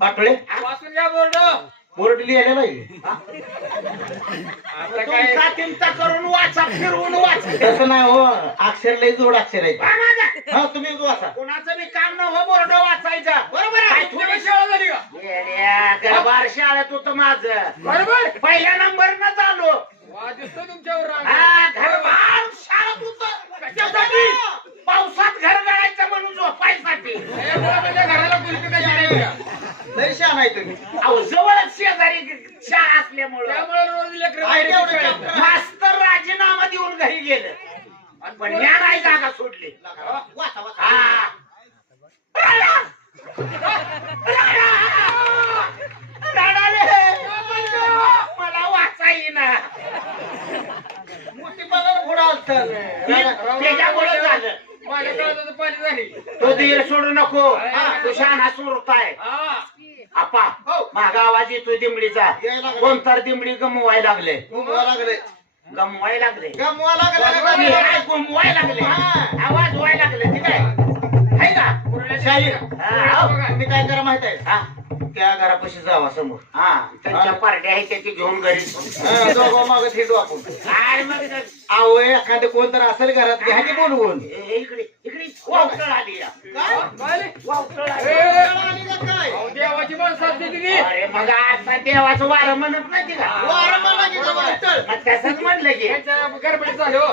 पाटोळे वाचून घ्या board. Board लिहिलेला आहे. आता काय? तुमचा तिमचा करून वाचा फिरवून वाचा? तसं नाही हो अक्षर लय जोड अक्षर आहे हा, माझा. हा तुम्ही जो असा. कोणाचं बी काम न हो बोर्ड वाचायचा. बरोबर आहे. तुमच्या शाळा झाली का येड्या, गरबार शाळेत होतं माझं. बरोबर. पहिल्या नंबर न चालू वा दिसतो तुमच्यावर राग. हा घरबार शाळेत होतं कशासाठी पावसात घर गळायचं म्हणून झोपायसाठी हे बुवा त्याच्या घराला कुलपी कशी नाही का? लय शहाणा आहे तुम्ही अहो जवळच शेजारी शाळा असल्यामुळं. त्यामुळे रोज लेकरं आहे बाहेर तेवढं शाळेत. काम. मास्तर राजीनामा देऊन घरी गेलं. पण ज्ञान आहे जागा सोडली. वाचा वाचा. हा. राडा! राडा! राडाले! मला वाचा येईना. मोठी त्याच्यामुळे झालं. माझ्या पाणी झाली. तो धीर सोडू नको. हा, तू शहाणा आहे हा. आपा मागा आवाज येतोय दिमडीचा यायला लागले. कोणतर दिमडी गमवायला लागले. गमवा लागले. गमवायला लागले. गमवा लागले. गमवायला लागले. हा. आवाज व्हायला लागले काय आहे? का? शाहीर हा, हो. तुम्ही काय करा माहीत आहे? हा. त्या घरापाशी जावा समोर. हा. त्यांच्या पार्ट्या आहेत त्याची घेऊन घरी. हा, दोघं मागं आपण. आणि मग आहो एखादं कोण तर असेल घरात घ्या की बोलवून. ए, इकडे. इकडे वावटळ आली या. काय? वावटळ आली. ए, अहो, देवाची माणसं असते ती अरे मग आता देवाचं वारं म्हणत नाही का वारं म्हणा की जवळ. मग तसंच म्हणलं की गडबडीत झाले हो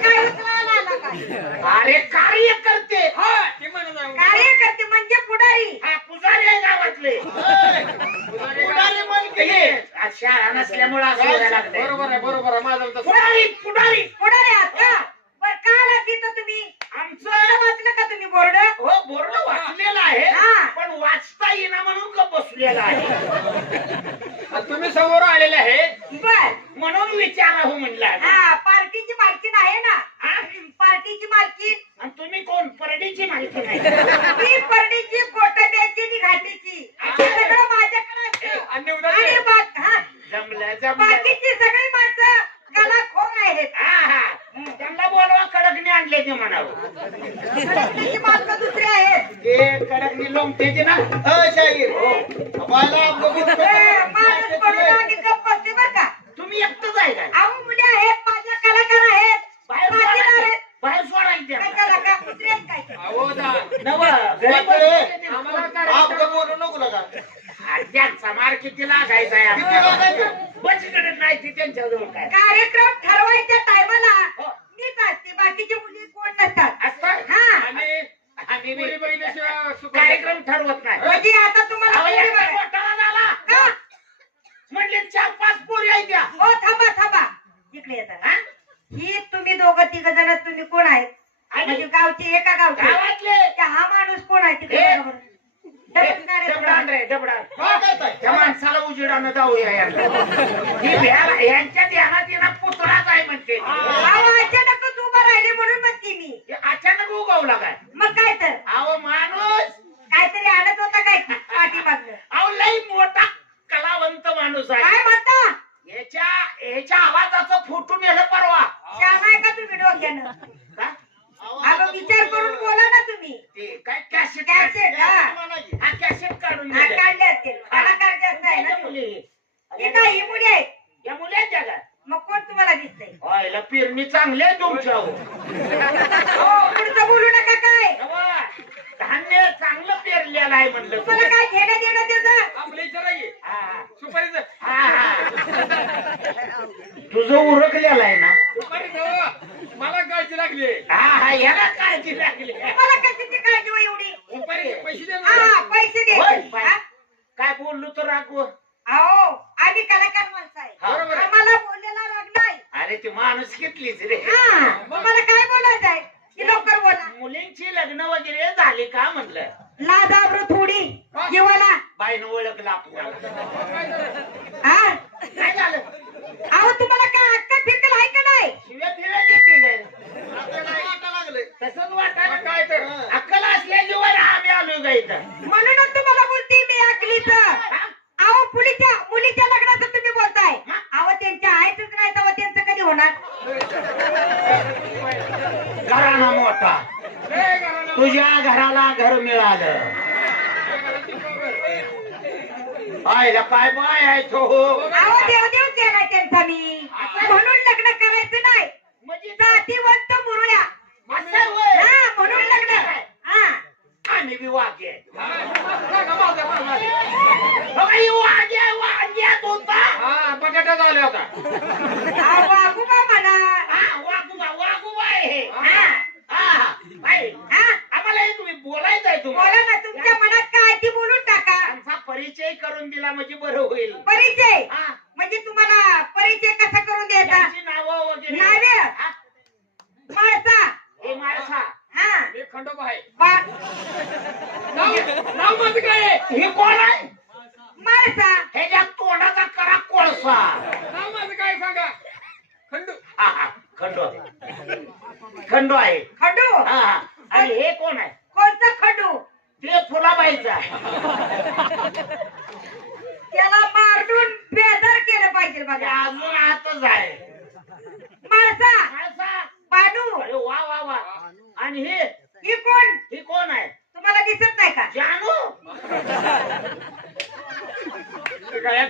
बोलवा कडकने आणले ते म्हणावं. दुसरी आहेत. ते कडकने ना. माणूस पडून गप्प बसते बरं का? तुम्ही एकटंच आहे काय? अहो मुली आहेत माझ्या कलाकार आहेत. बाहेर माझे सोडायचे. आहेत. बाहेर सोडायचे काय कलाकार दुसरे आहेत काय अहो दा नव घरी पाटोळे. आम्हाला आपलं कार्यक्रम बोलू नको लगा त्यांचा मार किती लागायचा आहे किती लागायचा? बचकडे नाही ती त्यांच्याजवळ काय? कार्यक्रम ठरवायच्या टायमाला हो. मीच असते बाकीचे मुली कोण नसतात असतात हा आणि आम्ही मुली बी बघितल्याशिवाय ठरवत नाही? म्हणजे आता तुम्हाला अहो, झाला? म्हणले चार पाच पोरी त्या हो थांबा थांबा. इकडे येतात हा? ही तुम्ही दोघं तिघ जण तुम्ही कोण आहेत? आणि? म्हणजे गावचे एका गावचे. गावातले? त्या हा माणूस कोण आहे तिकडे? हे. बघा बरं. डबल गाड्या डबडान रे डबडान काय करताय. त्या माणसाला उजेडानं जाऊया यांना. ही भ्या- यांच्या ध्यानात येणार पुतळाच आहे म्हणते. अहो, अचानकच उभं राहिले म्हणून म्हणते मी. हे अचानक उगवला काय? मग काय तर? अहो माणूस काहीतरी आणत होता काय पाठी मागलं अहो लई मोठा कलावंत माणूस आहे काय म्हणता याच्या याच्या आवाजाचं फोटो नेलं परवा श्याम आहे का तुम्ही डोक्यानं का? अगं विचार करून बोला ना तुम्ही ते काय कॅसेट हा कॅसेट काढून हा. काढले असतील ना तुम्ही. मुली ही काय ही मुली आहेत या मुली आहेत त्या का मग कोण तुम्हाला दिसतंय व्हायला पेरणी चांगली आहे तुमच्या हो पुढचं बोलू नका काय धान्य चांगलं पेरलेलं आहे म्हणलं तुम्हाला काय घेणं देणं त्याचं आपल्या इच्छा नाही हा, हा. सुपारीचं हा, हा. तुझं उरकलेलं आहे ना. मला काळजी लागली हा हा याला काळजी लागली राग अहो आधी कलाकार माणसं आहे. मला बोललेला राग नाही. अरे ती माणूस घेतलीच रे. हा. 拜拜，爱徒 bố! करून दिला म्हणजे बरं होईल. परिचय? म्हणजे तुम्हाला परिचय कसा करून द्यायचा? नाव वगैरे. नावे? माळसा? खंडोबा आहे. हे कोण आहे? माळसा? हे ज्या तोंडाचा करा कोळसा. नाव माझं काय सांगा? खंडू. खंडो आहे. खंडो आहे. खडू? हा आणि हे कोण आहे? कोणतं खडू? ते आहे. त्याला मारून बेदर केलं पाहिजे अजून आतच आहे. माणसा माणसा. वा वा वा. आणि हे ही कोण? ही कोण आहे? तुम्हाला दिसत नाही का? जानू? गळ्यात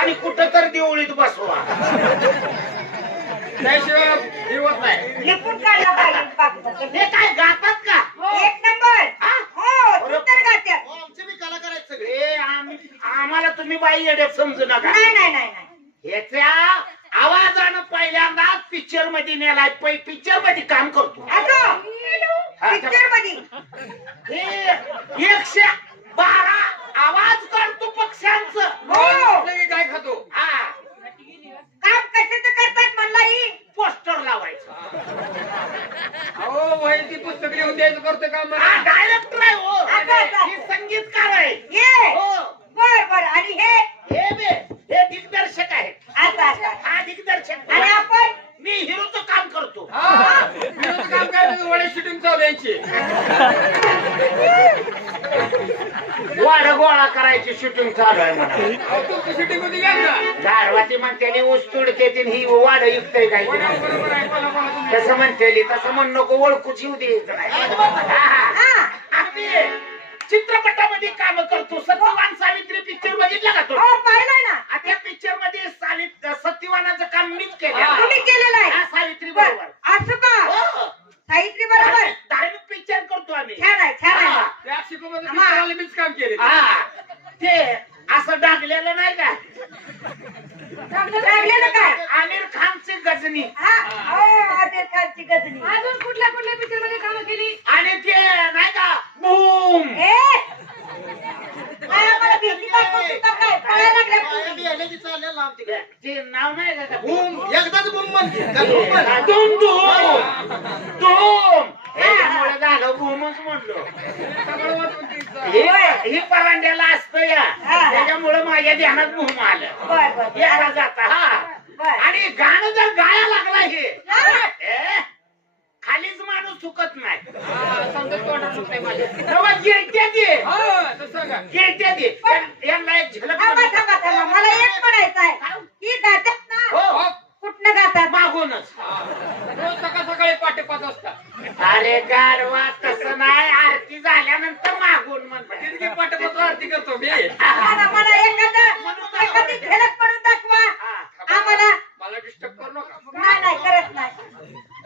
आणि कुठं तर दिवळीत बसवा. त्याशिवाय हे काय गातात का? हो, एक नंबर. हो? सगळे. आम्हाला तुम्ही बाई येड्यात समजू नका. नाही नाही नाही आवाजानं पहिल्यांदा पिक्चरमध्ये नेलाय पिक्चरमध्ये काम करतो. असं पिक्चरमध्ये हे एकशे बारा गोळा करायची शूटिंग चालू आहे म्हणते ही युक्त आहे तसं म्हणते तसं म्हण नको ओळखूच येऊ दे आम्ही चित्रपटामध्ये काम करतो. सत्यवान सावित्री पिक्चर बघितला का तो? हो, ना. त्या पिक्चरमध्ये सावित्री सत्यवानाचं काम मीच केलं. केलेलं आहे. सावित्री बरोबर. बूम एकदाच बूम का. म्हण? झालं बूमच म्हणलो. सगळं तिचं. हे ही परांड्याला असतं या. हा. त्याच्यामुळे माझ्या ध्यानात बूम आलं. बर बर याला जाता हा. बर. आणि गाणं जर गाया लागला हे हा. ए, खालीच माणूस चुकत नाही. हा, समजा तोंडात सुटलंय माझ्या. तेव्हा गिरट्या दे. हा, तसं का? गिरट्या दे. यां- यांना एक झलक थांबा थांबा थांबा. मला एक म्हणायचं आहे ही ना हो हो. कुठनं गातात? मागूनच. हा. रोज सकाळ सकाळी पाटे पाच वाजता अरे गारवा तसं नाही. आरती झाल्यानंतर मागून म्हणतात तितकी पाटे पाच आरती करतो मी. मला मला एखादं एखादी झलक म्हणून दाखवा. आम्हाला मला डिस्टर्ब करू नका. नाही नाही करत नाही.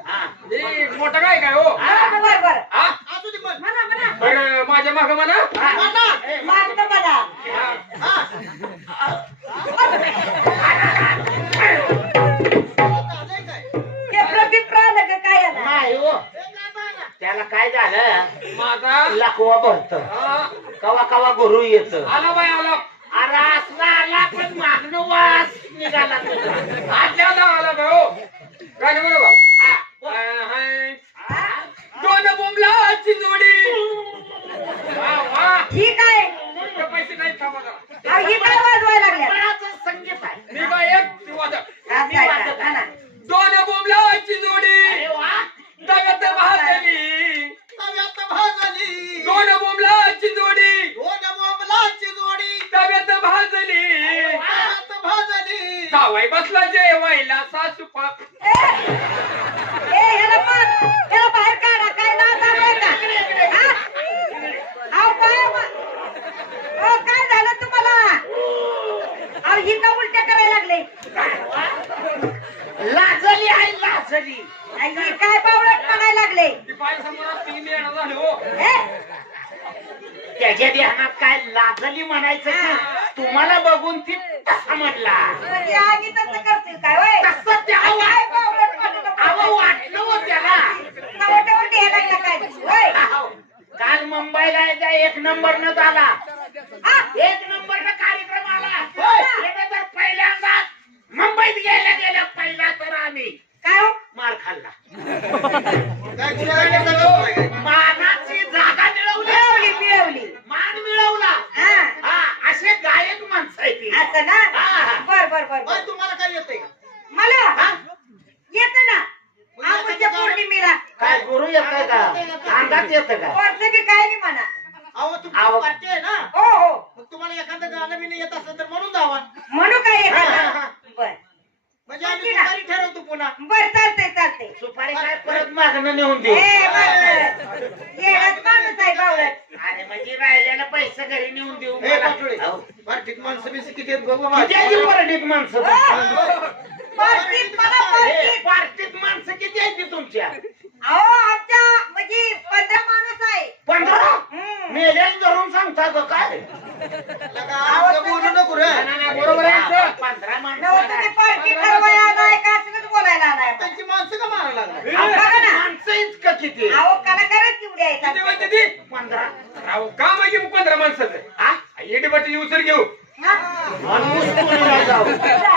हा. मी मोठा काय काय हो? हा. बर बर. हा? असू दे म्हण. म्हणा म्हणा. पण माझ्या माग म्हणा. म्हण. ना. ए, काय झालं? माझा? लाखवा भरत. हा, कवा कवा गुरु येत. आला बाय आला. अरे असला आला पण मागणं वास निघाला तुझा. आज्या आला हो काय नाही बरोबर? हा. हाय, हाय. हा? दोन बोंबलाची जोडी वा वा ठीक आहे इतके पैसे नाही थांबा जरा. अहो, ही काय वाजवायला लागल्या बळाचं संगीत आहे मी गायक ती वादक असं आहे का? हा ना. दोन बोंबलाची जोडी अरे वा दगत भाजली तव्यात भाजली. दोन बोंबलाची जोडी दोन बोंबलाची जोडी. दगत भाजली तव्यात भाजली. जावाई बसला जेवायला सासू पाप ए, ए, ह्याला पण- ह्याला बाहेर काढा काय नाव चालू आहे का? हा? अहो, काय वा- अहो, काय झालं तुम्हाला अहो ही का उलट्या करायला लागले लाजली आहे लाजली ही काय बावळट म्हणायला लागले ती पाय समोर असती मी येणार झाले हो ए, त्याच्या ध्यानात काय लाजली म्हणायचं की तुम्हाला बघून ती तसा म्हणला म्हणजे आम्ही तसं करतील काय होय? तसं त्या काय बावळट म्हणायला अहो लागले? वाटलं हो त्याला. नवट्यावर द्यायला लागला काय? होय? अहो, काल मुंबईला एकदा एक नंबर न झाला. हा? एक नंबर न कार्यक्रम आला. तर पहिल्यांदा मुंबईत गेल्या गेल्या पहिला तर आम्ही. काय हो? मार खाल्ला. काय काय? मानाची जागा मिळवली. मिळवली मिळवली. मान मिळवला. हा. हा असे गायक माणसं आहे ती. असं ना? हा. बर बर बर बाई, बर तुम्हाला काय येतंय का? मला? हा? येत ना. आमच्या पौर्णिमेला. काय गुरु येत का? अंगात येत का? कोणतं बी काय नाही म्हणा. अहो तुमची अहो. पार्टी आहे ना? हो हो. मग तुम्हाला एखादं गाणं बिणं येत असेल तर म्हणून जावा म्हणू काय येत हा, हा, हा. बर. म्हणजे आम्ही ना. ठरवतो पुन्हा. बर चालतंय चालतंय. सुपारी काय परत मागणं नेऊन देऊ? ए बर येणार माणूस आहे बावळट. अरे म्हणजे राहिलेला पैसे घरी नेऊन देऊ हे मला. पाटोळे अहो, पार्टीत माणसं बिनसं किती आहेत बघू. किती आहे माणसं? पार्टीत मला हे, पार्टीत. पार्टीत माणसं किती आहे ती तुमच्या? अहो आमच्या म्हणजे पंधरा माणूस आहे. पंधरा? हम्म. मेलेच धरून सांगता ग काय? बोलू नको रे. नाही, नाही, बरोबर आहे तुमचं. पंधरा नव माणसं पार्टी ठरवाय आलाय का असंच बोलायला आलाय त्यांची माणसं का मारायला लागला? अहो, बघा ना. माणसं इतकं किती अहो कलाकारच किती आहेत पंधरा. अहो का? माणसाचं हा? बाटी उचल घेऊ? माणूस जाऊ